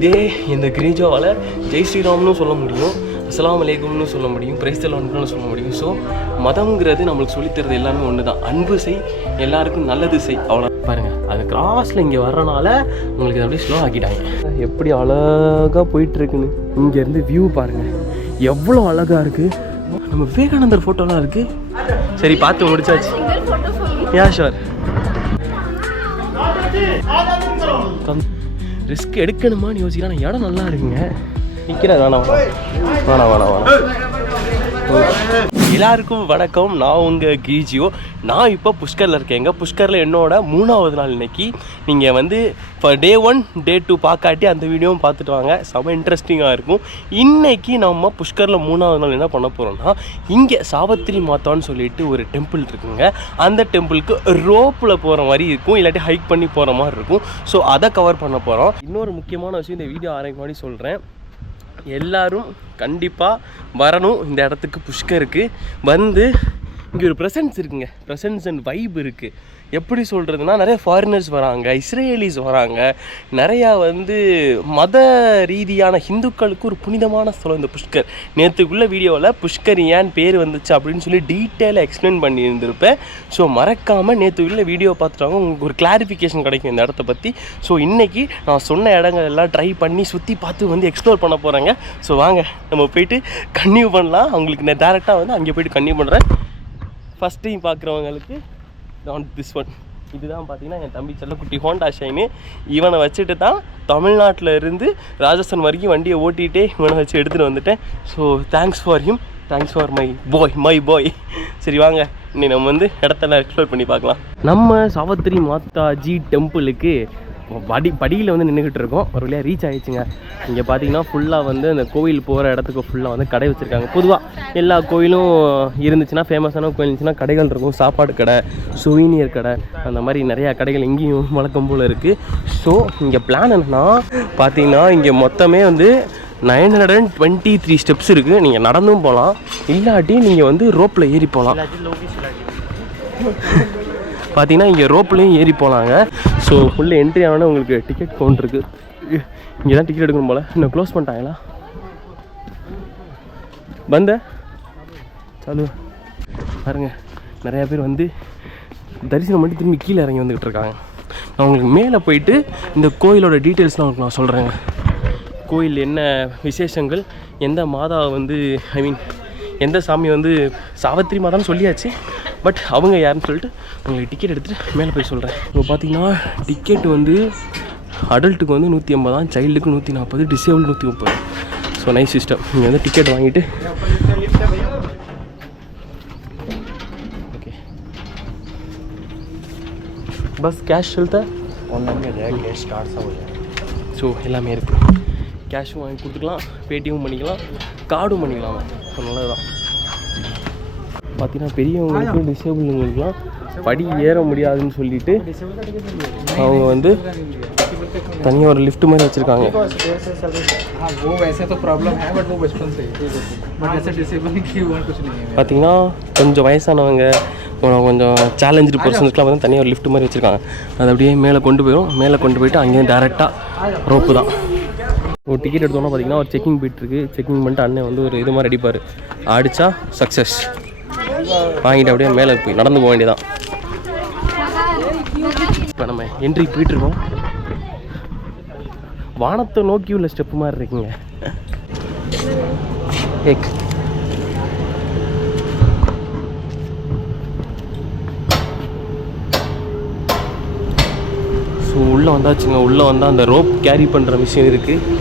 இதே இந்த கிரிஜாவால் ஜெய் ஸ்ரீராம்னு சொல்ல முடியும், அஸ்ஸலாமு அலைக்கும்னு சொல்ல முடியும், பிரைஸ் தி லார்ட்னு சொல்ல முடியும். ஸோ மதம்ங்கிறது நம்மளுக்கு சொல்லித்தரது எல்லாமே ஒன்று தான். அன்பு செய், எல்லாருக்கும் நல்லது செய், அவ்வளோ. பாருங்கள், அது கிராஸில் இங்கே வர்றனால உங்களுக்கு அப்படியே ஸ்லோ ஆக்கிட்டாங்க. எப்படி அழகாக போயிட்டுருக்குன்னு இங்கேருந்து வியூ பாருங்கள், எவ்வளோ அழகாக இருக்குது. நம்ம விவேகானந்தர் ஃபோட்டோலாம் இருக்குது. சரி, பார்த்து முடிச்சாச்சு. யா ஷோர். ரிஸ்க் எடுக்கணுமான்னு யோசிக்கிறேன். இடம் நல்லா இருக்குங்க. நிற்கிறேன். வேணாம். எல்லாருக்கும் வணக்கம். நான் உங்கள் கிஜியோ. நான் இப்போ புஷ்கரில் இருக்கேங்க. புஷ்கரில் என்னோட 3வது நாள் இன்னைக்கு. நீங்கள் வந்து இப்போ டே 1 டே 2 பார்க்காட்டி அந்த வீடியோவும் பார்த்துட்டு வாங்க, செம்ம இன்ட்ரெஸ்டிங்காக இருக்கும். இன்றைக்கி நம்ம புஷ்கரில் 3வது நாள் என்ன பண்ண போகிறோம்னா, இங்கே சாவத்திரி மாதான்னு சொல்லிட்டு ஒரு டெம்பிள் இருக்குங்க. அந்த டெம்பிளுக்கு ரோப்பில் போகிற மாதிரி இருக்கும், இல்லாட்டி ஹைக் பண்ணி போகிற மாதிரி இருக்கும். ஸோ அதை கவர் பண்ண போகிறோம். இன்னொரு முக்கியமான விஷயம் இந்த வீடியோ ஆரம்பிக்க மாதிரி சொல்கிறேன். எல்லாரும் கண்டிப்பாக வரணும் இந்த இடத்துக்கு. புஷ்கருக்கு வந்து இங்கே ஒரு ப்ரெசன்ஸ் இருக்குங்க, ப்ரெசன்ஸ் அண்ட் வைப் இருக்குது. எப்படி சொல்கிறதுனா, நிறைய ஃபாரினர்ஸ் வராங்க, இஸ்ரேலிஸ் வராங்க, நிறையா வந்து மத ரீதியான ஹிந்துக்களுக்கு ஒரு புனிதமான ஸ்தலம் இந்த புஷ்கர். நேற்றுக்குள்ள வீடியோவில் புஷ்கர் ஏன் பேர் வந்துச்சு அப்படின்னு சொல்லி டீட்டெயிலாக எக்ஸ்பிளைன் பண்ணியிருந்திருப்பேன். ஸோ மறக்காமல் நேற்றுக்குள்ள வீடியோ பார்த்துட்டாங்க, உங்களுக்கு ஒரு கிளாரிஃபிகேஷன் கிடைக்கும் இந்த இடத்த பற்றி. ஸோ இன்றைக்கி நான் சொன்ன இடங்கள் எல்லாம் ட்ரை பண்ணி சுற்றி பார்த்து வந்து எக்ஸ்ப்ளோர் பண்ண போகிறேங்க. ஸோ வாங்க நம்ம போயிட்டு கன்டினியூ பண்ணலாம். அவங்களுக்கு நான் டேரெக்டாக வந்து அங்கே போய்ட்டு கன்டினியூ பண்ணுறேன். ஃபஸ்ட் டைம் பார்க்குறவங்களுக்கு திஸ் ஒன், இதுதான் பார்த்தீங்கன்னா என் தம்பி செல்லக்குட்டி ஹோண்டா ஷைனு. இவனை வச்சுட்டு தான் தமிழ்நாட்டில் இருந்து ராஜஸ்தான் வரைக்கும் வண்டியை ஓட்டிகிட்டே இவனை வச்சு எடுத்துகிட்டு வந்துட்டேன். So thanks for him, thanks for my boy. சரி வாங்க, இன்னைக்கு நம்ம வந்து இடத்தெல்லாம் எக்ஸ்ப்ளோர் பண்ணி பார்க்கலாம். நம்ம சாவத்திரி மாதாஜி டெம்பிளுக்கு படியில் வந்து நின்றுக்கிட்டு இருக்கோம். ஒரு வழியாக ரீச் ஆகிடுச்சுங்க. இங்கே பார்த்தீங்கன்னா ஃபுல்லாக வந்து அந்த கோவில் போகிற இடத்துக்கு ஃபுல்லாக வந்து கடை வச்சுருக்காங்க. பொதுவாக எல்லா கோயிலும் இருந்துச்சுன்னா, ஃபேமஸான கோயில் இருந்துச்சுன்னா கடைகள் இருக்கும். சாப்பாடு கடை, சுவீனியர் கடை, அந்த மாதிரி நிறையா கடைகள் இங்கேயும் வழக்கம் போல் இருக்குது. ஸோ இங்கே பிளான் என்னென்னா பார்த்தீங்கன்னா, இங்கே மொத்தமே வந்து 923 ஸ்டெப்ஸ் இருக்குது. நீங்கள் நடந்தும் போகலாம், இல்லாட்டி நீங்கள் வந்து ரோப்பில் ஏறி போகலாம். பார்த்தீங்கன்னா இங்கே ரோப்லேயும் ஏறி போகலாங்க. ஸோ உள்ளே என்ட்ரி ஆனால் உங்களுக்கு டிக்கெட் கவுண்டர் இருக்குது. இங்கே தான் டிக்கெட் எடுக்கணும் போல். இன்னும் க்ளோஸ் பண்ணிட்டாங்களா? வந்த சாலு பாருங்க, நிறையா பேர் வந்து தரிசனம் பண்ணி திரும்பி கீழே இறங்கி வந்துக்கிட்டு இருக்காங்க. நான் உங்களுக்கு மேலே போயிட்டு இந்த கோயிலோட டீட்டெயில்ஸ்லாம் உங்களுக்கு நான் சொல்கிறேங்க. கோயில் என்ன விசேஷங்கள், எந்த மாதா வந்து எந்த சாமி வந்து சாவத்திரி மாதான்னு சொல்லியாச்சு, பட் அவங்க யாருன்னு சொல்லிட்டு உங்களுக்கு டிக்கெட் எடுத்துகிட்டு மேலே போய் சொல்கிறேன். இப்போ பார்த்தீங்கன்னா டிக்கெட் வந்து அடல்ட்டுக்கு வந்து 150 தான், சைல்டுக்கு 140, டிசேபிள் 130. So nice system. நீங்கள் வந்து டிக்கெட் வாங்கிட்டு ஓகே பஸ் கேஷ் சொல்லிட்டா ஸோ எல்லாமே இருக்குது. கேஷும் வாங்கி கொடுத்துக்கலாம், பேடிஎம் பண்ணிக்கலாம், கார்டும் பண்ணிக்கலாம். ஸோ நல்லதுதான். பார்த்தீங்கன்னா பெரியவங்களுக்கும் டிசேபிள்ங்களுக்குலாம் படி ஏற முடியாதுன்னு சொல்லிட்டு அவங்க வந்து தனியாக ஒரு லிஃப்ட் மாதிரி வச்சுருக்காங்க. பார்த்தீங்கன்னா கொஞ்சம் வயசானவங்க, கொஞ்சம் சேலஞ்சு பர்சன்ஸ்க்குலாம் வந்து தனியாக ஒரு லிஃப்ட் மாதிரி வச்சுருக்காங்க. அது அப்படியே மேலே கொண்டு போயிடும். மேலே கொண்டு போயிட்டு அங்கேயும் டேரெக்டாக ரோப்பு தான். ஒரு டிக்கெட் எடுத்தோன்னா பார்த்தீங்கன்னா ஒரு செக்கிங் போயிட்டுருக்கு. செக்கிங் பண்ணிட்டு அண்ணன் வந்து ஒரு இது மாதிரி அடிப்பார். அடித்தா சக்ஸஸ். வாங்கிட்டு அப்படியே மேலே போய் நடந்து போக வேண்டியதான். இப்போ நம்ம என்ட்ரி போயிட்டுருக்கோம். வானத்தை நோக்கி உள்ள ஸ்டெப்பு மாதிரி இருக்குங்க. ஸோ உள்ளே வந்தாச்சுங்க. உள்ளே வந்தால் அந்த ரோப் கேரி பண்ணுற மிஷின் இருக்குது.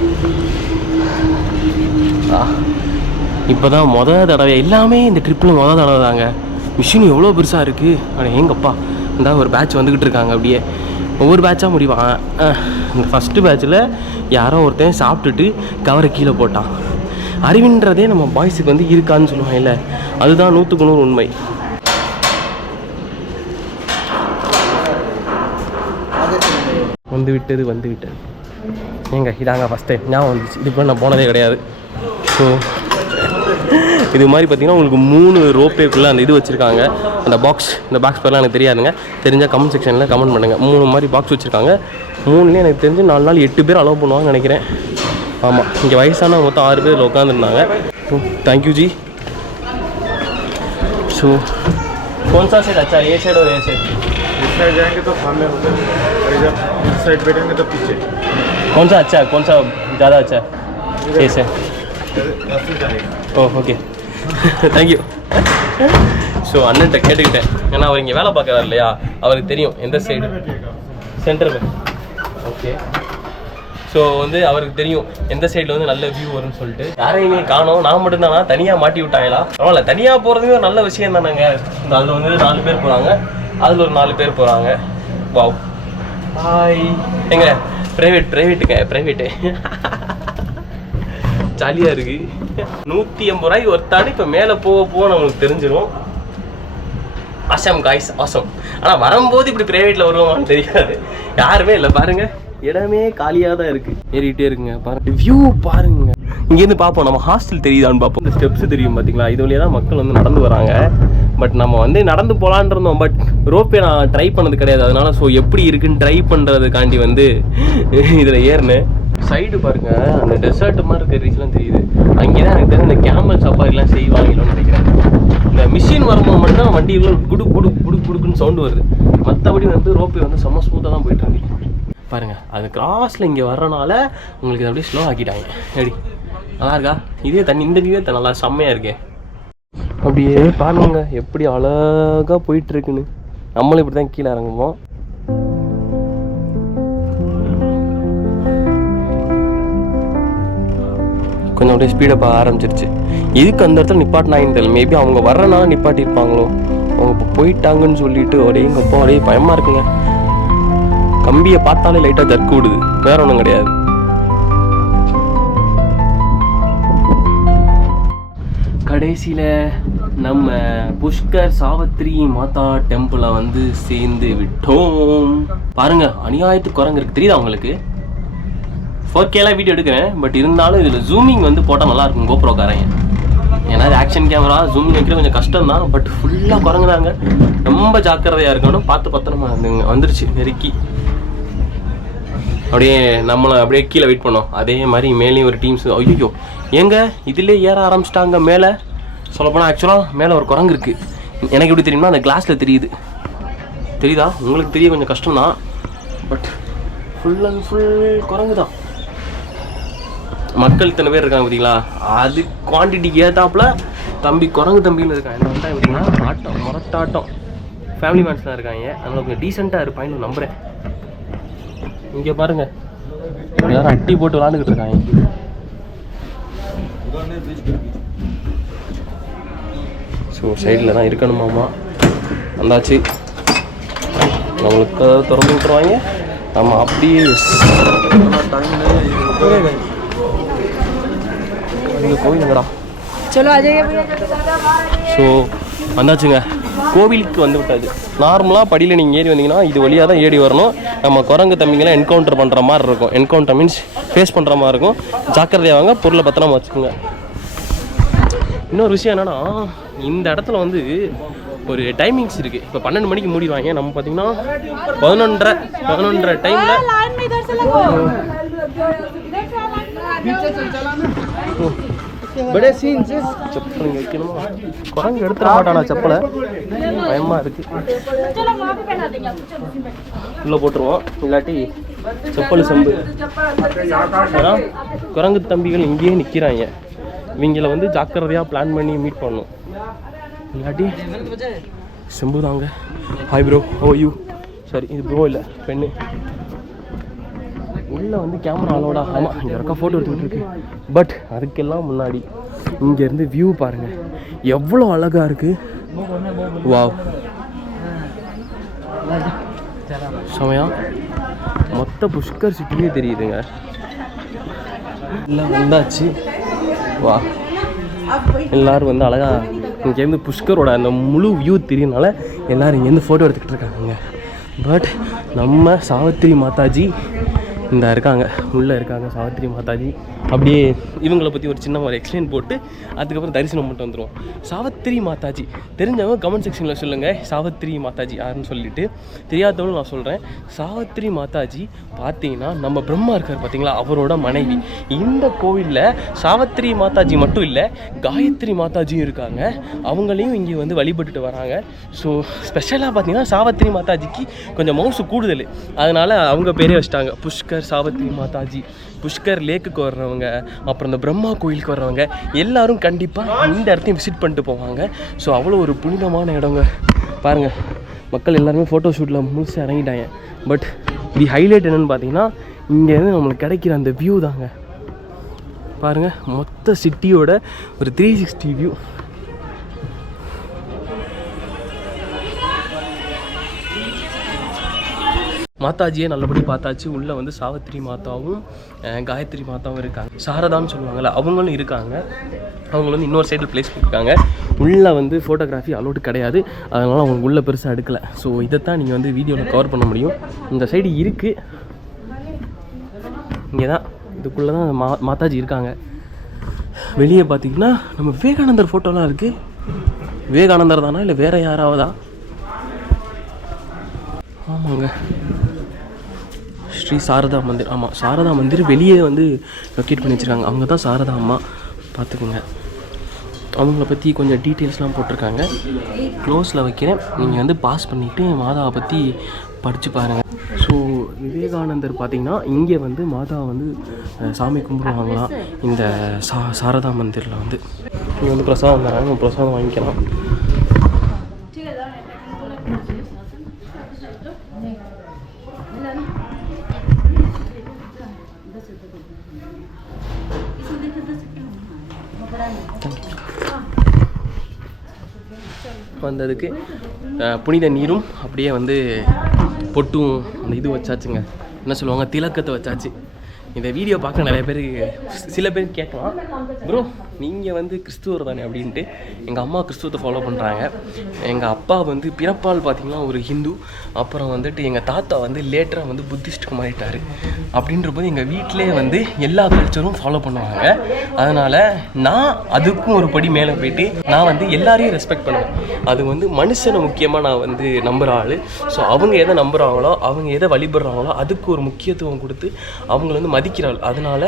இப்போ தான் தடவை எல்லாமே இந்த ட்ரிப்பில் தடவை தாங்க. மிஷின் எவ்வளோ பெருசாக இருக்குது. ஆனால் எங்கப்பா இந்த ஒரு பேட்ச் வந்துக்கிட்டு இருக்காங்க. அப்படியே ஒவ்வொரு பேட்சாக முடிவான். இந்த ஃபஸ்ட்டு பேட்சில் யாரோ ஒருத்தன் சாப்பிட்டுட்டு கவரை கீழே போட்டான். அறிவின்றதே நம்ம பாய்ஸுக்கு வந்து இருக்கான்னு சொல்லுவாங்க இல்லை, அதுதான் 100க்கு 100 உண்மை. வந்து விட்டது ஏங்க இதாங்க ஃபஸ்ட் டைம் ஞாபகம் வந்துச்சு. இதுக்கு நான் போனதே கிடையாது. ஸோ இது மாதிரி பார்த்தீங்கன்னா உங்களுக்கு 3 ரோப்பேக்குள்ளே அந்த இது வச்சுருக்காங்க. அந்த இந்த பாக்ஸ் பேர்லாம் எனக்கு தெரியாதுங்க, தெரிஞ்சால் கமெண்ட் செக்ஷனில் கமெண்ட் பண்ணுங்கள். 3 மாதிரி பாக்ஸ் வச்சுருக்காங்க. 3லேயே எனக்கு தெரிஞ்சு 4 நாள் 8 பேர் அலோவ் பண்ணுவாங்கன்னு நினைக்கிறேன். ஆமாம், இங்கே வயசான மொத்தம் 6 பேர் உட்காந்துருந்தாங்க. Thank you G. ஸோ कौन सा सेट अच्छा है, ये सेट और ये सेट? इस साइड जाएंगे तो सामने होते हैं और जब इस साइड बैठेंगे तो पीछे. कौन सा अच्छा है, कौन सा ज़्यादा अच्छा है? ये सेट. ஓ ஓகே, தேங்க்யூ. ஸோ அண்ணன்ட்ட கேட்டுக்கிட்டேன், ஏன்னா அவர் இங்கே வேலை பார்க்குறாரு இல்லையா, அவருக்கு தெரியும் எந்த சைடு சென்டர். ஓகே, ஸோ வந்து அவருக்கு தெரியும் எந்த சைடில் வந்து நல்ல வியூ வரும்னு சொல்லிட்டு. யாரையுமே காணோம், நான் மட்டும்தானா தனியாக மாட்டி விட்டாங்களா? பரவாயில்ல, தனியாக போகிறதுமே ஒரு நல்ல விஷயம் தானேங்க. அதில் வந்து 4 பேர் போகிறாங்க, அதில் ஒரு 4 பேர் போகிறாங்க. Wow, hi. எங்க ப்ரைவேட்டு ஜாலியாக இருக்குது. 150 ரூபாய்க்கு ஒருத்தாடு. இப்போ மேலே போக நம்மளுக்கு தெரிஞ்சிடும். Awesome guys, awesome. ஆனால் வரும்போது இப்படி ப்ரைவேட்டில் வருவோமான்னு தெரியாது, யாருமே இல்லை. பாருங்க, இடமே காலியாக தான் இருக்குது. ஏறிக்கிட்டே இருக்குங்க, பாருங்க வியூ பாருங்க. இங்கேருந்து பார்ப்போம், நம்ம ஹாஸ்டல் தெரியுதான்னு பார்ப்போம். இந்த ஸ்டெப்ஸ் தெரியும் பார்த்தீங்களா, இது வழியாக தான் மக்கள் வந்து நடந்து வராங்க. பட் நம்ம வந்து நடந்து போகலான் இருந்தோம், பட் ரோப்பே நான் ட்ரை பண்ணது கிடையாது. அதனால ஸோ எப்படி இருக்குன்னு ட்ரை பண்ணுறதுக்காண்டி வந்து இதில் ஏறினேன். சைடு பாருங்க, அந்த டெசர்ட் மாதிரி இருக்கிற ரீச்லாம் தெரியுது. அங்கே தான் எனக்கு தெரிஞ்ச இந்த கேமல் சஃபாரிலாம் செய்வாங்களோன்னு நினைக்கிறேன். இந்த மிஷின் வரும்போது மட்டும் வண்டியில் குடுக்குன்னு சவுண்டு வருது. மற்றபடி வந்து ரோப்பே வந்து செம்ம ஸ்மூத்தாக தான் போயிட்டு இருக்கு. பாருங்க, அது கிராஸில் இங்கே வர்றனால உங்களுக்கு அப்படியே ஸ்லோ ஆக்கிட்டாங்க. எப்படி நல்லா இருக்கா? இதே தண்ணி, இந்த வியூவே நல்லா செம்மையாக இருக்கே. அப்படியே பாருங்க எப்படி அழகாக போயிட்டுருக்குன்னு. நம்மளும் இப்படி தான் கீழே இறங்குவோம். கொஞ்சம் அப்படியே ஸ்பீடப்பாக ஆரம்பிச்சிருச்சு. இதுக்கு அந்த இடத்துல நிப்பாட்டினாங்கன்னு தெரியல. மேபி அவங்க வர்றனால நிப்பாட்டியிருப்பாங்களோ. அவங்க இப்போ போயிட்டாங்கன்னு சொல்லிட்டு ஒரே எங்கப்போ ஒரே பயமாக இருக்குங்க. கம்பியை பார்த்தாலே லைட்டாக ஜர்க்கு விடுது, வேற ஒன்றும் கிடையாது. கடைசியில் நம்ம புஷ்கர் சாவித்ரி மாதா டெம்பிளை வந்து சேர்ந்து விட்டோம். பாருங்க, அநியாயத்துக்கு குரங்கு இருக்கு, தெரியுதா உங்களுக்கு? 4Kலாம் வீடியோ எடுக்கிறேன், பட் இருந்தாலும் இதில் ஜூமிங் வந்து போட்டால் நல்லா இருக்கும் கோப்ரோக்காரங்க. ஏன்னா இது ஆக்ஷன் கேமரா, ஜூமிங் வைக்கிறது கொஞ்சம் கஷ்டம் தான். பட் ஃபுல்லாக குரங்குதாங்க, ரொம்ப ஜாக்கிரதையாக இருக்கணும். பார்த்து பத்திரமா இருந்துங்க. வந்துருச்சு நெருக்கி. அப்படியே நம்மளை அப்படியே கீழே வெயிட் பண்ணோம். அதே மாதிரி மேலேயும் ஒரு டீம்ஸ். ஐயோ எங்க இதிலே ஏற ஆரம்பிச்சிட்டாங்க மேலே. சொல்லப்போனால் ஆக்சுவலாக மேலே ஒரு குரங்கு இருக்குது. எனக்கு எப்படி தெரியுமா, அந்த கிளாஸில் தெரியுதா உங்களுக்கு? தெரிய கொஞ்சம் கஷ்டம்தான், பட் ஃபுல் அண்ட் ஃபுல் குரங்கு தான். மக்கள் இத்தனை பேர் இருக்காங்க பார்த்தீங்களா, அது குவான்டிட்டிக்கு ஏற்றாப்புல குரங்கு தம்பின்னு இருக்காங்க. என்ன வந்துட்டா பார்த்தீங்கன்னா ஆட்டம், முரட்டாட்டம். ஃபேமிலி மேன்ஸ்லாம் இருக்காங்க, அதனால கொஞ்சம் டீசெண்டாக இருப்பாங்கன்னு நம்புகிறேன். இங்கே பாருங்க, யாரும் அட்டி போட்டு விளாண்டுக்கிட்டு இருக்காங்க. ஸோ சைடில் தான் இருக்கணுமாமா. வந்தாச்சு, நம்மளுக்கு திறந்து விட்டுருவாங்க. நம்ம அப்படியே கோவிலுங்கடா. ஸோ வந்தாச்சுங்க, கோவிலுக்கு வந்து விட்டாது. நார்மலாக படியில் நீங்கள் ஏறி வந்தீங்கன்னா இது வழியாக தான் ஏறி வரணும். நம்ம குரங்கு தம்பிங்கெல்லாம் என்கவுண்டர் பண்ணுற மாதிரி இருக்கும். என்கவுண்டர் மீன்ஸ் ஃபேஸ் பண்ணுற மாதிரி இருக்கும். ஜாக்கிரதையாக வாங்க, பொருளை பத்திரமா வச்சுக்கோங்க. இன்னொரு விஷயம் என்னென்னா, இந்த இடத்துல வந்து ஒரு டைமிங்ஸ் இருக்குது. இப்போ 12 மணிக்கு மூடிடுவாங்க. நம்ம பார்த்தீங்கன்னா 11:30 டைமில் செப்பல் இங்கே வைக்கணுமா? குரங்கு எடுத்துட மாட்டானா செப்பலை? பயமாக இருக்குது. உள்ளே போட்டுருவோம், இல்லாட்டி செப்பல் செம்பு. ஏன்னா குரங்கு தம்பிகள் இங்கேயே நிற்கிறாங்க. இவங்கள வந்து ஜாக்கிரதையாக பிளான் பண்ணி மீட் பண்ணணும், இல்லாட்டி செம்பு தாங்க. Hi bro, oh you. சரி, இது ப்ரோ இல்லை, பெண்ணு. உள்ளே வந்து கேமரா அலோடா? ஆமாம், இங்கே இருக்க ஃபோட்டோ எடுத்துக்கிட்டு இருக்கு. பட் அதுக்கெல்லாம் முன்னாடி இங்கேருந்து வியூ பாருங்கள், எவ்வளோ அழகாக இருக்குது. வாவ், சமயா மொத்த புஷ்கர் சிட்டியே தெரியுதுங்க. இல்லை வந்தாச்சு. வா, எல்லோரும் வந்து அழகாக இங்கேருந்து புஷ்கரோட அந்த முழு வியூ தெரியுனால எல்லோரும் இங்கேருந்து ஃபோட்டோ எடுத்துக்கிட்டு இருக்காங்க. பட் நம்ம சாவித்ரி மாதாஜி இந்த இருக்காங்க, உள்ளே இருக்காங்க சாவித்திரி மாதாஜி. அப்படியே இவங்களை பற்றி ஒரு சின்ன ஒரு எக்ஸ்பிளைன் போட்டு அதுக்கப்புறம் தரிசனம் பண்ணிட்டு வந்துடுவோம். சாவித்திரி மாதாஜி தெரிஞ்சவங்க கமெண்ட் செக்ஷனில் சொல்லுங்கள் சாவித்திரி மாதாஜி யாருன்னு சொல்லிட்டு. தெரியாதவங்க நான் சொல்கிறேன். சாவித்திரி மாதாஜி பார்த்தீங்கன்னா நம்ம பிரம்மா இருக்கார் பார்த்தீங்களா, அவரோட மனைவி. இந்த கோவிலில் சாவித்திரி மாதாஜி மட்டும் இல்லை, காயத்ரி மாதாஜியும் இருக்காங்க. அவங்களையும் இங்கே வந்து வழிபட்டுட்டு வராங்க. ஸோ ஸ்பெஷலாக பார்த்தீங்கன்னா சாவித்திரி மாதாஜிக்கு கொஞ்சம் மவுசு கூடுதல், அதனால் அவங்க பேரே வச்சிட்டாங்க புஷ்கர் சாவித்திரி மாதாஜி. புஷ்கர் லேக்குக்கு வர்றவங்க, அப்புறம் இந்த பிரம்மா கோயிலுக்கு வர்றவங்க எல்லாரும் கண்டிப்பாக இந்த இடத்தையும் விசிட் பண்ணிட்டு போவாங்க. ஸோ அவ்வளோ ஒரு புனிதமான இடங்க. பாருங்கள், மக்கள் எல்லாருமே ஃபோட்டோ ஷூட்டில் முழுசாக இறங்கிட்டாங்க. பட் தி ஹைலைட் என்னென்னு பார்த்தீங்கன்னா இங்கேருந்து நம்மளுக்கு கிடைக்கிற அந்த வியூ தாங்க. பாருங்கள், மொத்த சிட்டியோட ஒரு 360 வியூ. மாதாஜியே நல்லபடி பார்த்தாச்சு. உள்ளே வந்து சாவித்திரி மாதாவும் காயத்ரி மாதாவும் இருக்காங்க. சாரதான்னு சொல்லுவாங்கள்ல, அவங்களும் இருக்காங்க. அவங்க வந்து இன்னொரு சைடில் பிளேஸ் பண்ணியிருக்காங்க. உள்ளே வந்து ஃபோட்டோகிராஃபி அலோடு கிடையாது, அதனால் அவங்க உள்ளே பெருசாக எடுக்கலை. ஸோ இதைத்தான் நீங்கள் வந்து வீடியோவில் கவர் பண்ண முடியும். இந்த சைடு இருக்குது, இங்கே தான், இதுக்குள்ளே தான் மாதாஜி இருக்காங்க. வெளியே பார்த்தீங்கன்னா நம்ம விவேகானந்தர் ஃபோட்டோலாம் இருக்குது. விவேகானந்தர் தானா இல்லை வேறு யாராவதா? ஆமாங்க, ஸ்ரீ சாரதா மந்திர். ஆமாம், சாரதா மந்திர் வெளியே வந்து லொக்கேட் பண்ணி வச்சுருக்காங்க. அவங்க தான் சாரதா அம்மா, பார்த்துக்குங்க. அவங்கள பற்றி கொஞ்சம் டீட்டெயில்ஸ்லாம் போட்டிருக்காங்க. க்ளோஸில் வைக்கிறேன், நீங்கள் வந்து பாஸ் பண்ணிவிட்டு மாதாவை பற்றி படித்து பாருங்கள். ஸோ விவேகானந்தர் பார்த்திங்கன்னா இங்கே வந்து மாதாவை வந்து சாமி கும்பிடுவாங்களாம் இந்த சாரதா மந்திரில் வந்து. இங்கே வந்து பிரசாதம் தராங்க, பிரசாதம் வாங்கிக்கலாம். வந்ததுக்கு புனித நீரும் அப்படியே வந்து பொட்டும் அந்த இது வச்சாச்சுங்க. என்ன சொல்லுவாங்க, திலக்கத்தை வச்சாச்சு. இந்த வீடியோ பார்க்க நிறைய பேர், சில பேர் கேட்கலாம், ப்ரோ நீங்கள் வந்து கிறிஸ்துவர் தானே அப்படின்ட்டு. எங்கள் அம்மா கிறிஸ்துவத்தை ஃபாலோ பண்ணுறாங்க. எங்கள் அப்பா வந்து பிறப்பால் பார்த்திங்கன்னா ஒரு ஹிந்து. அப்புறம் வந்துட்டு எங்கள் தாத்தா வந்து லேட்டராக வந்து புத்திஸ்ட்டுக்கு மாறிட்டார். அப்படின்றபோது எங்கள் வீட்டிலே வந்து எல்லா கல்ச்சரும் ஃபாலோ பண்ணுவாங்க. அதனால் நான் அதுக்கும் ஒரு படி மேலே போயிட்டு நான் வந்து எல்லாரையும் ரெஸ்பெக்ட் பண்ணுவேன். அது வந்து மனுஷனை முக்கியமாக நான் வந்து நம்புகிற ஆள். ஸோ அவங்க எதை நம்புகிறாங்களோ, அவங்க எதை வழிபடுறாங்களோ அதுக்கு ஒரு முக்கியத்துவம் கொடுத்து அவங்கள வந்து மதிக்கிறாள். அதனால்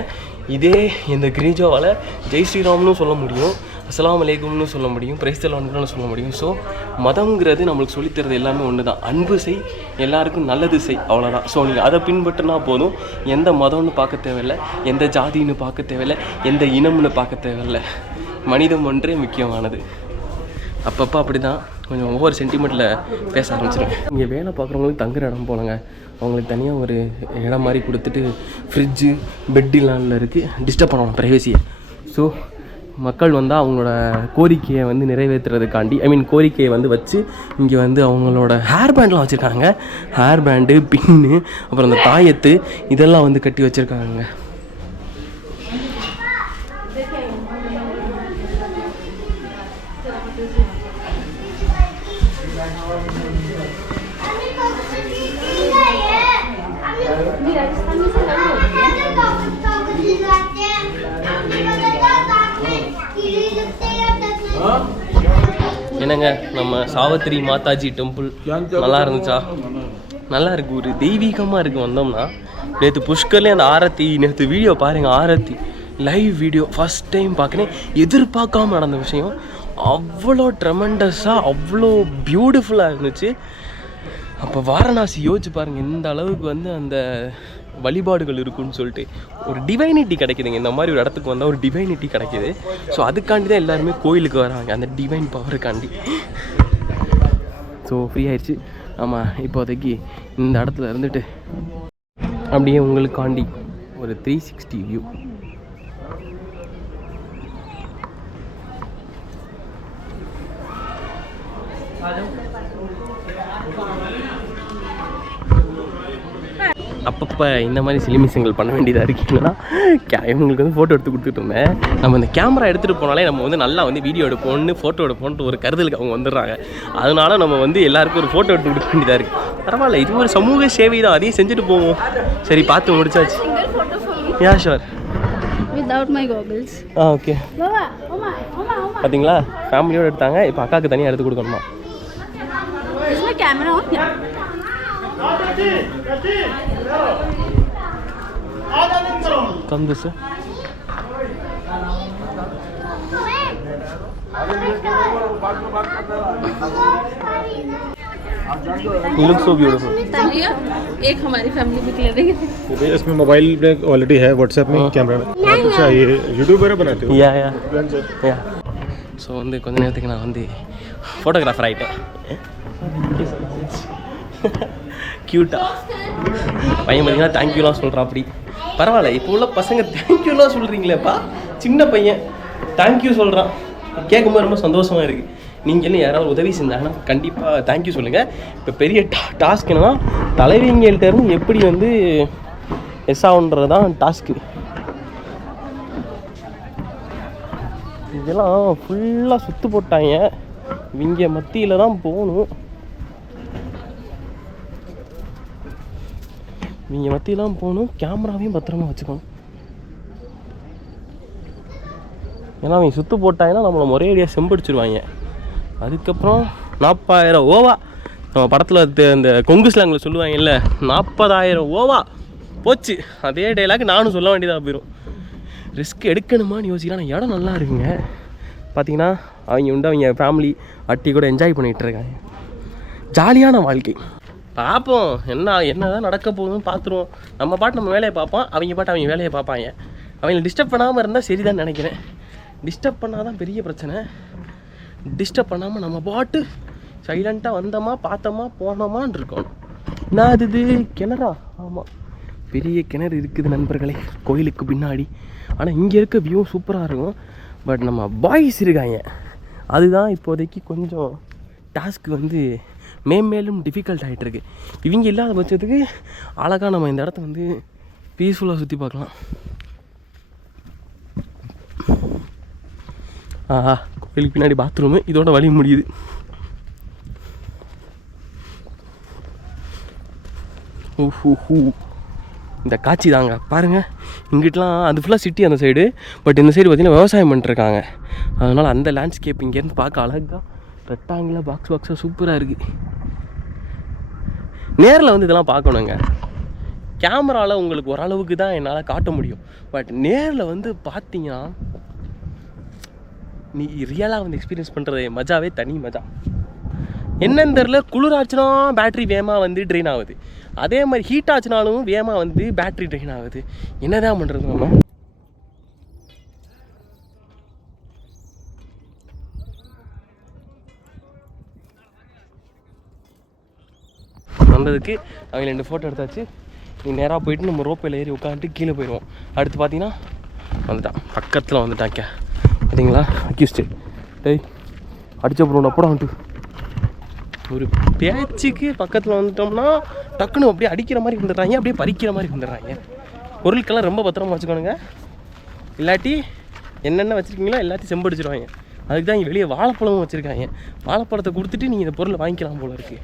இதே இந்த கிரிஜாவால் ஜெய் ஸ்ரீராம்னு சொல்ல முடியும், அஸ்ஸலாமு அலைக்கும்னு சொல்ல முடியும், பிரைஸ் தி லார்ட்னு சொல்ல முடியும். ஸோ மதம்ங்கிறது நம்மளுக்கு சொல்லித்தரது எல்லாமே ஒன்று தான். அன்பு செய், எல்லாருக்கும் நல்லது செய், அவ்வளோதான். ஸோ நீங்கள் அதை பின்பற்றினா போதும். எந்த மதம்னு பார்க்க தேவையில்லை, எந்த ஜாதின்னு பார்க்க தேவையில்லை, எந்த இனம்னு பார்க்க தேவையில்லை. மனிதம் ஒன்றே முக்கியமானது. அப்பப்போ அப்படி தான் கொஞ்சம் ஒவ்வொரு சென்டிமெண்ட்டில் பேச ஆரம்பிச்சிடும். இங்கே வேலை பார்க்குறவங்களுக்கு தங்குற இடம் போலங்க. அவங்களுக்கு தனியாக ஒரு இடம் மாதிரி கொடுத்துட்டு ஃப்ரிட்ஜு பெட்டுலாம் இருக்குது. டிஸ்டர்ப் பண்ணணும் ப்ரைவசியை. ஸோ மக்கள் வந்தால் அவங்களோட கோரிக்கையை வந்து நிறைவேற்றுறதுக்காண்டி, கோரிக்கையை வந்து வச்சு இங்கே வந்து அவங்களோட ஹேர் பேண்ட்லாம் வச்சுருக்காங்க. ஹேர் பேண்டு, பின்னு, அப்புறம் அந்த தாயத்து இதெல்லாம் வந்து கட்டி வச்சுருக்காங்க. என்னங்க, நம்ம சாவித்திரி மாதாஜி டெம்பிள் நல்லா இருந்துச்சா? நல்லா இருக்குது, ஒரு தெய்வீகமாக இருக்குது. வந்தோம்னா நேற்று புஷ்கர்லேயே அந்த ஆரத்தி, நேற்று வீடியோ பாருங்கள், ஆரத்தி லைவ் வீடியோ ஃபஸ்ட் டைம் பார்க்குறேன். எதிர்பார்க்காம நடந்த விஷயம். அவ்வளோ ட்ரெமெண்டஸாக, அவ்வளோ பியூட்டிஃபுல்லாக இருந்துச்சு. அப்போ வாரணாசி யோசிச்சு பாருங்கள், இந்த அளவுக்கு வந்து அந்த வழிபாடுகள் இருக்குன்னு சொல்லிட்டு ஒரு டிவைனிட்டி கிடைக்குதுங்க. இந்த மாதிரி ஒரு இடத்துக்கு வந்தால் ஒரு டிவைனிட்டி கிடைக்கிது. ஸோ அதுக்காண்டி தான் எல்லாருமே கோயிலுக்கு வராங்க, அந்த டிவைன் பவருக்காண்டி. ஸோ ஃப்ரீ ஆயிடுச்சு. ஆமாம், இப்போதைக்கு இந்த இடத்துல இருந்துட்டு அப்படியே உங்களுக்காண்டி ஒரு 360 வியூ. அப்பப்போ இந்த மாதிரி சிலிமிசங்கள் பண்ண வேண்டியதாக இருக்குன்னா இவங்களுக்கு வந்து ஃபோட்டோ எடுத்து கொடுத்துட்டு இருந்தேன். நம்ம இந்த கேமரா எடுத்துகிட்டு போனாலே நம்ம வந்து நல்லா வந்து வீடியோ எடுப்போம்னு, ஃபோட்டோ எடுப்போன்ட்டு ஒரு கருதலுக்கு அவங்க வந்துடுறாங்க. அதனால நம்ம வந்து எல்லாருக்கும் ஒரு ஃபோட்டோ எடுத்து கொடுக்க வேண்டியதாக இருக்குது. பரவாயில்ல, இது ஒரு சமூக சேவை தான், அதையும் செஞ்சுட்டு போவோம். சரி பார்த்து முடிச்சாச்சு. யா sure. Without my goggles. Okay. பார்த்தீங்களா, ஃபேமிலியோடு எடுத்தாங்க. இப்போ அக்காவுக்கு தனியாக எடுத்து கொடுக்கணுமா? Is my camera on? Yeah. Come this way. You look so beautiful. Thank you. एक हमारी फैमिली पिक ले देंगे. इसमें मोबाइल में ऑलरेडी है, व्हाट्सएप में कैमरा में. अच्छा ये यूट्यूब वगैरह बनाते हो? या ஸோ வந்து கொஞ்ச நேரத்துக்கு நான் வந்து ஃபோட்டோகிராஃபர் ஆகிட்டேன். க்யூட்டா பையன் பார்த்தீங்கன்னா தேங்க்யூலாம் சொல்கிறான். அப்படி பரவாயில்ல, இப்போ உள்ள பசங்க தேங்க்யூலாம் சொல்கிறீங்களேப்பா. சின்ன பையன் தேங்க்யூ சொல்கிறான், கேட்கும்போது ரொம்ப சந்தோஷமாக இருக்குது. நீங்கள் என்ன யாராவது உதவி செஞ்சாங்கன்னா கண்டிப்பாக தேங்க்யூ சொல்லுங்கள். இப்போ பெரிய டாஸ்க் என்னன்னா, தலைவிங்கள்கிட்டருந்து எப்படி வந்து எஸ் ஆகுன்றது தான் டாஸ்க்கு. இதெல்லாம் ஃபுல்லாக சுற்று போட்டாங்க. இவங்க மத்தியில் தான் போகணும். இவங்க மத்தியெல்லாம் போகணும். கேமராவையும் பத்திரமா வச்சுக்கணும். ஏன்னா அவங்க சுற்று போட்டாங்கன்னா நம்மளை முறையடியாக செம்படிச்சிருவாங்க. அதுக்கப்புறம் 40,000 ஓவா. நம்ம படத்தில் இந்த கொங்கு ஸ்லாங்கில் சொல்லுவாங்கல்ல, 40,000 ஓவா போச்சு. அதே டைலாக் நானும் சொல்ல வேண்டியதாக போயிடும். ரிஸ்க் எடுக்கணுமான்னு யோசிக்கிறேன். இடம் நல்லா இருக்குங்க. பார்த்தீங்கன்னா அவங்க உண்டு அவங்க ஃபேமிலி அட்டி கூட என்ஜாய் பண்ணிகிட்டு இருக்காங்க. ஜாலியான வாழ்க்கை. பார்ப்போம் என்ன தான் நடக்க போகுதுன்னு பார்த்துருவோம். நம்ம பாட்டு நம்ம வேலையை பார்ப்போம், அவங்க பாட்டு அவங்க வேலையை பார்ப்பாங்க. அவங்கள டிஸ்டர்ப் பண்ணாமல் இருந்தால் சரி தான் நினைக்கிறேன். டிஸ்டர்ப் பண்ணால் தான் பெரிய பிரச்சனை. டிஸ்டர்ப் பண்ணாமல் நம்ம பாட்டு சைலண்ட்டாக வந்தோமா பார்த்தோமா போனோமான்னு இருக்கணும். நான் அது கிணறா? ஆமாம், பெரிய கிணறு இருக்குது நண்பர்களே கோயிலுக்கு பின்னாடி. ஆனால் இங்கே இருக்க வியூ சூப்பராக இருக்கும். பட் நம்ம பாய்ஸ் இருக்காங்க, அதுதான் இப்போதைக்கு கொஞ்சம் டாஸ்க் வந்து மேலும் டிஃபிகல்ட் ஆகிட்டுருக்கு. இவங்க இல்லாத பட்சத்துக்கு அழகாக நம்ம இந்த இடத்த வந்து பீஸ்ஃபுல்லாக சுற்றி பார்க்கலாம். கோயிலுக்கு பின்னாடி பாத்ரூமு, இதோட வழி முடியுது. இந்த காட்சி தாங்க பாருங்கள். இங்கிட்டலாம் அது ஃபுல்லாக சிட்டி அந்த சைடு. பட் இந்த சைடு பார்த்திங்கன்னா விவசாயம் பண்ணிட்டுருக்காங்க. அதனால் அந்த லேண்ட்ஸ்கேப் இங்கேருந்து பார்க்க அழகாக ரெக்டாங்கிளாக பாக்ஸாக சூப்பராக இருக்குது. நேரில் வந்து இதெல்லாம் பார்க்கணுங்க. கேமராவில் உங்களுக்கு ஓரளவுக்கு தான் என்னால் காட்ட முடியும். பட் நேரில் வந்து பார்த்தீங்கன்னா நீ ரியலாக வந்து எக்ஸ்பீரியன்ஸ் பண்ணுறது மஜாவே தனி மஜா. என்னன்னு தெரில, குளிர் ஆச்சுன்னா பேட்ரி வேகமாக வந்து ட்ரெயின் ஆகுது. அதே மாதிரி ஹீட் ஆச்சுனாலும் வேகமாக வந்து பேட்ரி ட்ரெயின் ஆகுது. என்ன தான் பண்ணுறது நம்ம? வந்ததுக்கு அவங்க 2 ஃபோட்டோ எடுத்தாச்சு. நீ நேராக போயிட்டு நம்ம ரோப்பில் ஏறி உட்காந்துட்டு கீழே போயிடுவோம். அடுத்து பார்த்தீங்கன்னா வந்துட்டான், பக்கத்தில் வந்துட்டாங்க பார்த்தீங்களா? அக்யூஸ்டு டேய் அடித்த போகிறோம் அப்போ வந்துட்டு ஒரு பேச்சுக்கு பக்கத்தில் வந்துட்டோம்னா டக்குன்னு அப்படியே அடிக்கிற மாதிரி வந்துடுறாங்க, அப்படியே பறிக்கிற மாதிரி வந்துடுறாங்க. பொருட்கெல்லாம் ரொம்ப பத்திரமா வச்சுக்கணுங்க. இல்லாட்டி என்னென்ன வச்சுருக்கீங்களோ எல்லாத்தையும் செம்படிச்சிடுவாங்க. அதுக்கு தான் இங்கே வெளியே வாழைப்பழமும் வச்சுருக்காங்க. வாழைப்பழத்தை கொடுத்துட்டு நீங்கள் இந்த பொருளை வாங்கிக்கலாம் போல இருக்குது.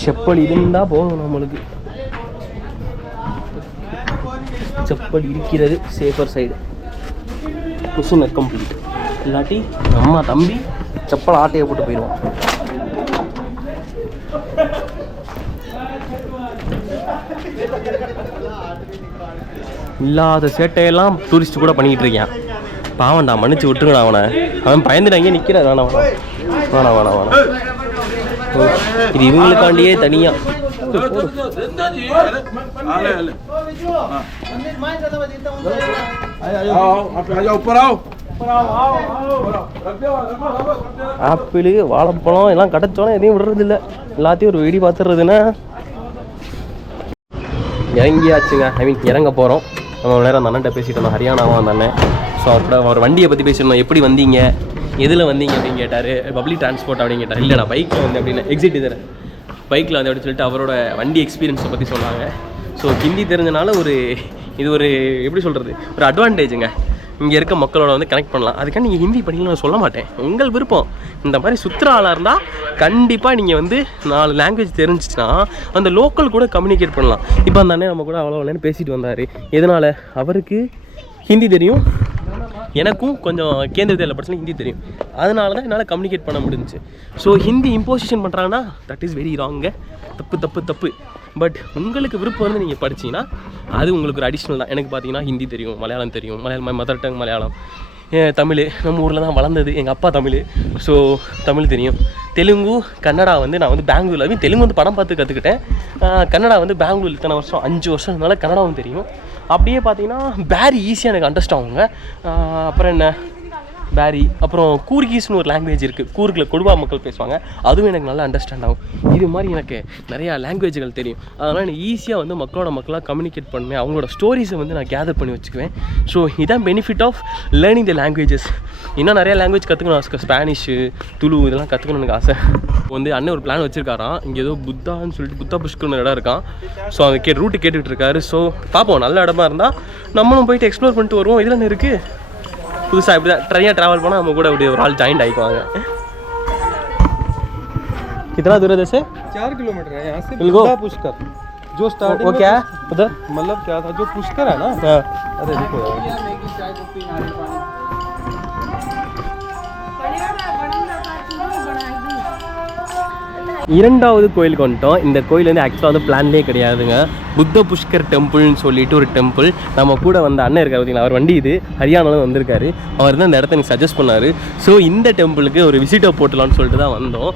செப்பல் இருந்தால் போதும் நம்மளுக்கு. செப்பல் இருக்கிறது சேஃபர் சைடு. Machine complete. இல்லாட்டி அம்மா தம்பி செப்பல் ஆட்டையை போட்டு போயிடுவான். இல்லாத சேட்டையெல்லாம் டூரிஸ்ட் கூட பண்ணிக்கிட்டு இருக்கான். பாவன்டா, மன்னிச்சு விட்டுருங்கடா அவனை. அவன் பயந்துட்டு அங்கே நிற்கிறான். வேணாம் வேணாம் வேணாம் வேணாம் வேணாம். இது இவங்களுக்காண்டியே தனியாக ஆப்பிள் வாழைப்பழம் எல்லாம் கிடச்சோன்னா எதையும் விடுறதில்ல. எல்லாத்தையும் ஒரு வெடி பார்த்துறதுன்னா இறங்கியாச்சுங்க. இறங்க போகிறோம். நம்ம நேரம் அந்த அண்ணன்ட்ட பேசிட்டு இருந்தோம், ஹரியானாவா அந்த அண்ணன். ஸோ அவர்கிட்ட அவர் வண்டியை பற்றி பேசியிருந்தோம். எப்படி வந்தீங்க, எதில் வந்தீங்க அப்படின்னு கேட்டார். பப்ளிக் டிரான்ஸ்போர்ட் அப்படின்னு கேட்டார். இல்லை நான் பைக்கில் வந்து அப்படின்னு எக்ஸிட் இதில் பைக்கில் வந்து அப்படின்னு சொல்லிட்டு அவரோட வண்டி எக்ஸ்பீரியன்ஸை பற்றி சொன்னாங்க. ஸோ ஹிந்தி தெரிஞ்சனால இது ஒரு எப்படி சொல்கிறது, ஒரு அட்வான்டேஜுங்க. இங்கே இருக்க மக்களோட வந்து கனெக்ட் பண்ணலாம். அதுக்காக நீங்கள் ஹிந்தி படிக்கலாம் நான் சொல்ல மாட்டேன், உங்கள் விருப்பம். இந்த மாதிரி சுற்றுற ஆளாக இருந்தால் கண்டிப்பாக நீங்கள் வந்து 4 லாங்குவேஜ் தெரிஞ்சிச்சுன்னா அந்த லோக்கல் கூட கம்யூனிகேட் பண்ணலாம். இப்போ அந்த அண்ணன் நம்ம கூட அவ்வளோ நேரம் பேசிட்டு வந்தார். எதனால்? அவருக்கு ஹிந்தி தெரியும், எனக்கும் கொஞ்சம் கேந்திர வித்யாலயா பிரச்சனை ஹிந்தி தெரியும். அதனால தான் என்னால் கம்யூனிகேட் பண்ண முடிஞ்சிச்சு. ஸோ ஹிந்தி இம்போசிஷன் பண்ணுறாங்கன்னா தட் இஸ் வெரி ராங்க, தப்பு. பட் உங்களுக்கு விருப்பம் வந்து நீங்கள் படிச்சிங்கன்னா அது உங்களுக்கு ஒரு அடிஷ்னல் தான். எனக்கு பார்த்தீங்கன்னா ஹிந்தி தெரியும், மலையாளம் தெரியும், மதர் டங் மலையாளம், தமிழ் நம்ம ஊரில் தான் வளர்ந்தது, எங்கள் அப்பா தமிழ், ஸோ தமிழ் தெரியும். தெலுங்கு, கன்னடா வந்து நான் வந்து பெங்களூரில் தெலுங்கு வந்து படம் பார்த்து கற்றுக்கிட்டேன். கன்னடா வந்து பெங்களூர் இத்தனை வருஷம் 5 வருஷம்னால கன்னடாவும் தெரியும். அப்படியே பார்த்தீங்கன்னா பேரி ஈஸியாக எனக்கு அண்டர்ஸ்ட் ஆகுங்க. அப்புறம் என்ன பேரி, அப்புறம் கூர்கீஸ்னு ஒரு லாங்குவேஜ் இருக்குது, கூர்கில் கொடுவா மக்கள் பேசுவாங்க, அதுவும் எனக்கு நல்லா அண்டர்ஸ்டாண்ட் ஆகும். இது மாதிரி எனக்கு நிறையா லாங்குவேஜ்கள் தெரியும். அதனால் எனக்கு ஈஸியாக வந்து மக்களாக கம்யூனிகேட் பண்ணுவேன். அவங்களோட ஸ்டோரிஸை வந்து நான் கேதர் பண்ணி வச்சுக்குவேன். ஸோ இதான் benefit of learning the languages. இன்னும் நிறையா லாங்குவேஜ் கற்றுக்கணும் ஆசை, ஸ்பானிஷு, துளு இதெல்லாம் கற்றுக்கணும் எனக்கு ஆசை. வந்து அண்ணன் ஒரு பிளான் வச்சுருக்காராம், இங்கே ஏதோ புத்தான்னு சொல்லிட்டு புத்தா புஷ்கர்னு இடம் இருக்கான். ஸோ அந்த ரூட்டு கேட்டுக்கிட்டு இருக்காரு. ஸோ பார்ப்போம், நல்ல இடமா இருந்தால் நம்மளும் போயிட்டு எக்ஸ்ப்ளோர் பண்ணிட்டு வருவோம். இதில் என்ன இருக்குது புதுசாக இப்படி தான் ட்ரெயினாக ட்ராவல் பண்ணால் நம்ம கூட அப்படி ஒரு ஆள் ஜாயின்ட் ஆகிக்குவாங்க. कितना दूर है जैसे 4 किलोमीटर है यहाँ से बुद्धा पुष्कर जो स्टार्टिंग वो क्या है उधर मतलब क्या था जो पुष्कर है ना। हाँ अरे देखो இரண்டாவது கோயிலுக்கு வந்துட்டோம். இந்த கோயில் வந்து ஆக்சுவலாக வந்து பிளான்லேயே கிடையாதுங்க. புத்த புஷ்கர் டெம்பிள்னு சொல்லிட்டு ஒரு டெம்பிள். நம்ம கூட வந்த அண்ணன் இருக்கார் பார்த்தீங்களா, அவர் வண்டி இது ஹரியானாவில் வந்திருக்காரு. அவர் தான் இந்த இடத்த எனக்கு சஜஸ்ட் பண்ணார். ஸோ இந்த டெம்பிளுக்கு ஒரு விசிட்டை போட்டலான்னு சொல்லிட்டு தான் வந்தோம்.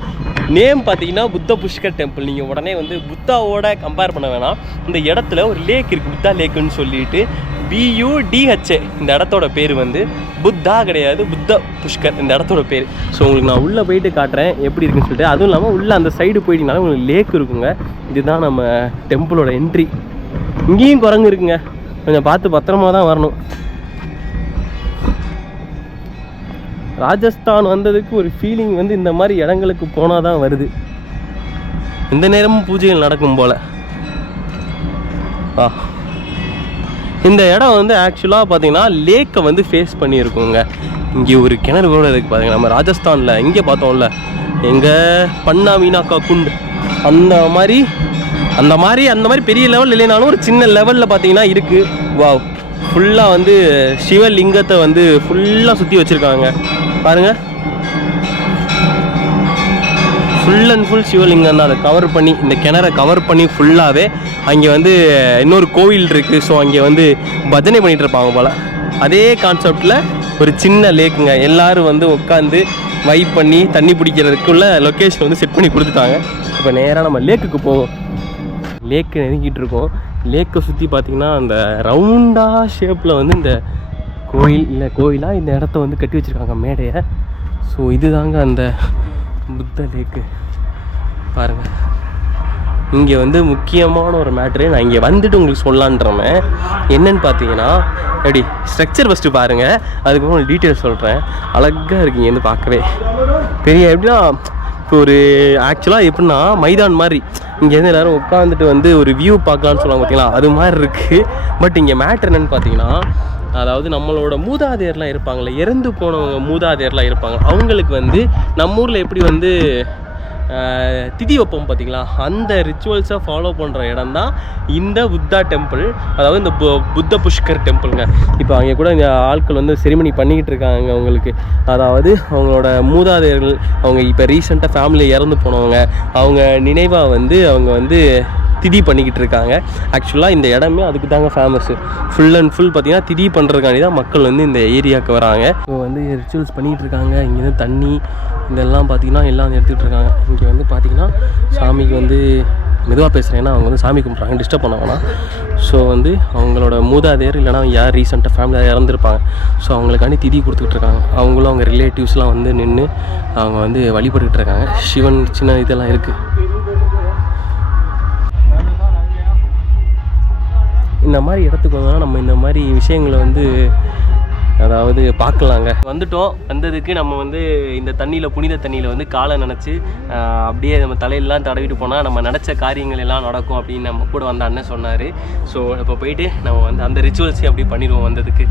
நேம் பார்த்தீங்கன்னா புத்த புஷ்கர் டெம்பிள். நீங்கள் உடனே வந்து புத்தாவோட கம்பேர் பண்ண வேணாம். இந்த இடத்துல ஒரு லேக் இருக்குது, புத்தா லேக்குன்னு சொல்லிட்டு, BUDHA. இந்த இடத்தோட பேர் வந்து புத்தா கிடையாது, புத்த புஷ்கர் இந்த இடத்தோட பேர். ஸோ உங்களுக்கு நான் உள்ளே போயிட்டு காட்டுறேன் எப்படி இருக்குன்னு சொல்லிட்டு. அதுவும் இல்லாமல் உள்ளே அந்த சைடு போயிட்டீங்கனாலும் உங்களுக்கு லேக் இருக்குங்க. இதுதான் நம்ம டெம்பிளோட என்ட்ரி. இங்கேயும் குரங்கு இருக்குங்க, கொஞ்சம் பார்த்து பத்திரமா தான் வரணும். ராஜஸ்தான் வந்ததுக்கு ஒரு ஃபீலிங் வந்து இந்த மாதிரி இடங்களுக்கு போனால் தான் வருது. இந்த நேரமும் பூஜைகள் நடக்கும் போல். இந்த இடம் வந்து ஆக்சுவலாக பார்த்தீங்கன்னா லேக்கை வந்து ஃபேஸ் பண்ணியிருக்குங்க. இங்கே ஒரு கிணறு கூட இருக்குது பார்த்தீங்கன்னா. நம்ம ராஜஸ்தானில் இங்கே பார்த்தோம்ல, எங்கள் பன்னா மீனாக்கா குண்டு, அந்த மாதிரி பெரிய லெவல் இல்லைனாலும் ஒரு சின்ன லெவலில் பார்த்தீங்கன்னா இருக்குது. வாவ், ஃபுல்லாக வந்து சிவலிங்கத்தை வந்து ஃபுல்லாக சுற்றி வச்சுருக்காங்க பாருங்கள். ஃபுல் அண்ட் ஃபுல் சிவலிங்கம் தான். அதை கவர் பண்ணி, இந்த கிணறை கவர் பண்ணி ஃபுல்லாகவே அங்கே வந்து இன்னொரு கோவில் இருக்குது. ஸோ அங்கே வந்து பஜனை பண்ணிகிட்டு இருப்பாங்க போல். அதே கான்செப்டில் ஒரு சின்ன லேக்குங்க. எல்லோரும் வந்து உட்காந்து வைப் பண்ணி தண்ணி பிடிக்கிறதுக்குள்ள லொக்கேஷன் வந்து செட் பண்ணி கொடுத்துட்டாங்க. இப்போ நேராக நம்ம லேக்குக்கு போவோம். லேக்கு நெருங்கிட்டு இருக்கோம். லேக்கை சுற்றி பார்த்திங்கன்னா அந்த ரவுண்டாக ஷேப்பில் வந்து இந்த கோயிலாக இந்த இடத்த வந்து கட்டி வச்சுருக்காங்க மேடையை. ஸோ இதுதாங்க அந்த புத்த லேக்கு பாருங்கள். இங்கே வந்து முக்கியமான ஒரு மேட்ரு நான் இங்கே வந்துட்டு உங்களுக்கு சொல்லலான்றேன். என்னன்னு பார்த்தீங்கன்னா, எப்படி ஸ்ட்ரக்சர் ஃபஸ்ட்டு பாருங்கள், அதுக்கப்புறம் ஒரு டீட்டெயில்ஸ் சொல்கிறேன். அழகாக இருக்குங்க வந்து பார்க்கவே. பெரிய எப்படின்னா இப்போ ஒரு ஆக்சுவலாக எப்படின்னா மைதான் மாதிரி இங்கேருந்து எல்லோரும் உட்காந்துட்டு வந்து ஒரு வியூ பார்க்கலான்னு சொல்லுவாங்க பார்த்தீங்களா, அது மாதிரி இருக்குது. பட் இங்கே மேட்ரு என்னென்னு பார்த்தீங்கன்னா, அதாவது நம்மளோட மூதாதையர்லாம் இருப்பாங்களே, இறந்து போனவங்க மூதாதையர்லாம் இருப்பாங்க, அவங்களுக்கு வந்து நம்ம ஊரில் எப்படி வந்து திதி வைப்போம் பார்த்தீங்களா, அந்த ரிச்சுவல்ஸை ஃபாலோ பண்ணுற இடம் தான் இந்த புத்தா டெம்பிள். அதாவது இந்த புத்த புஷ்கர் டெம்பிளுங்க. இப்போ அங்கே கூட இந்த ஆட்கள் வந்து செரிமனி பண்ணிக்கிட்டு இருக்காங்க அவங்களுக்கு. அதாவது அவங்களோட மூதாதையர்கள், அவங்க இப்போ ரீசெண்டாக ஃபேமிலியில் இறந்து போனவங்க, அவங்க நினைவாக வந்து அவங்க வந்து திதி பண்ணிக்கிட்டு இருக்காங்க. ஆக்சுவலாக இந்த இடமே அதுக்கு தாங்க ஃபேமஸ்ஸு. ஃபுல் அண்ட் ஃபுல் பார்த்திங்கன்னா திதி பண்ணுறதுக்காண்டி தான் மக்கள் வந்து இந்த ஏரியாவுக்கு வராங்க. ஸோ வந்து ரிச்சுவல்ஸ் பண்ணிகிட்டு இருக்காங்க. இங்கேருந்து தண்ணி இதெல்லாம் பார்த்திங்கன்னா எல்லாம் எடுத்துகிட்டு இருக்காங்க. இங்கே வந்து பார்த்திங்கன்னா சாமிக்கு வந்து மெதுவாக பேசுகிறேன், ஏன்னா அவங்க வந்து சாமி கும்பிட்றாங்க, டிஸ்டர்ப் பண்ண வேணாம். ஸோ வந்து அவங்களோட மூதாதையர் இல்லைனா யார் ரீசெண்டாக ஃபேமிலியாக இறந்துருப்பாங்க, ஸோ அவங்களுக்காண்டி திதி கொடுத்துக்கிட்டு இருக்காங்க. அவங்களும் அவங்க ரிலேட்டிவ்ஸ்லாம் வந்து நின்று அவங்க வந்து வழிபட்டுக்கிட்டு இருக்காங்க. சிவன் சின்ன இதெல்லாம் இருக்குது. இந்த மாதிரி இடத்துக்கு வந்தோம்னா நம்ம இந்த மாதிரி விஷயங்களை வந்து அதாவது பார்க்கலாங்க. வந்ததுக்கு நம்ம வந்து இந்த தண்ணியில், புனித தண்ணியில் வந்து காலை நினச்சி அப்படியே நம்ம தலையிலலாம் தடவிட்டு போனால் நம்ம நினச்ச காரியங்கள் எல்லாம் நடக்கும் அப்படின்னு நம்ம கூட வந்த அண்ணன் சொன்னார். ஸோ இப்போ போயிட்டு நம்ம வந்து அந்த ரிச்சுவல்ஸையும் அப்படி பண்ணிடுவோம் வந்ததுக்கு.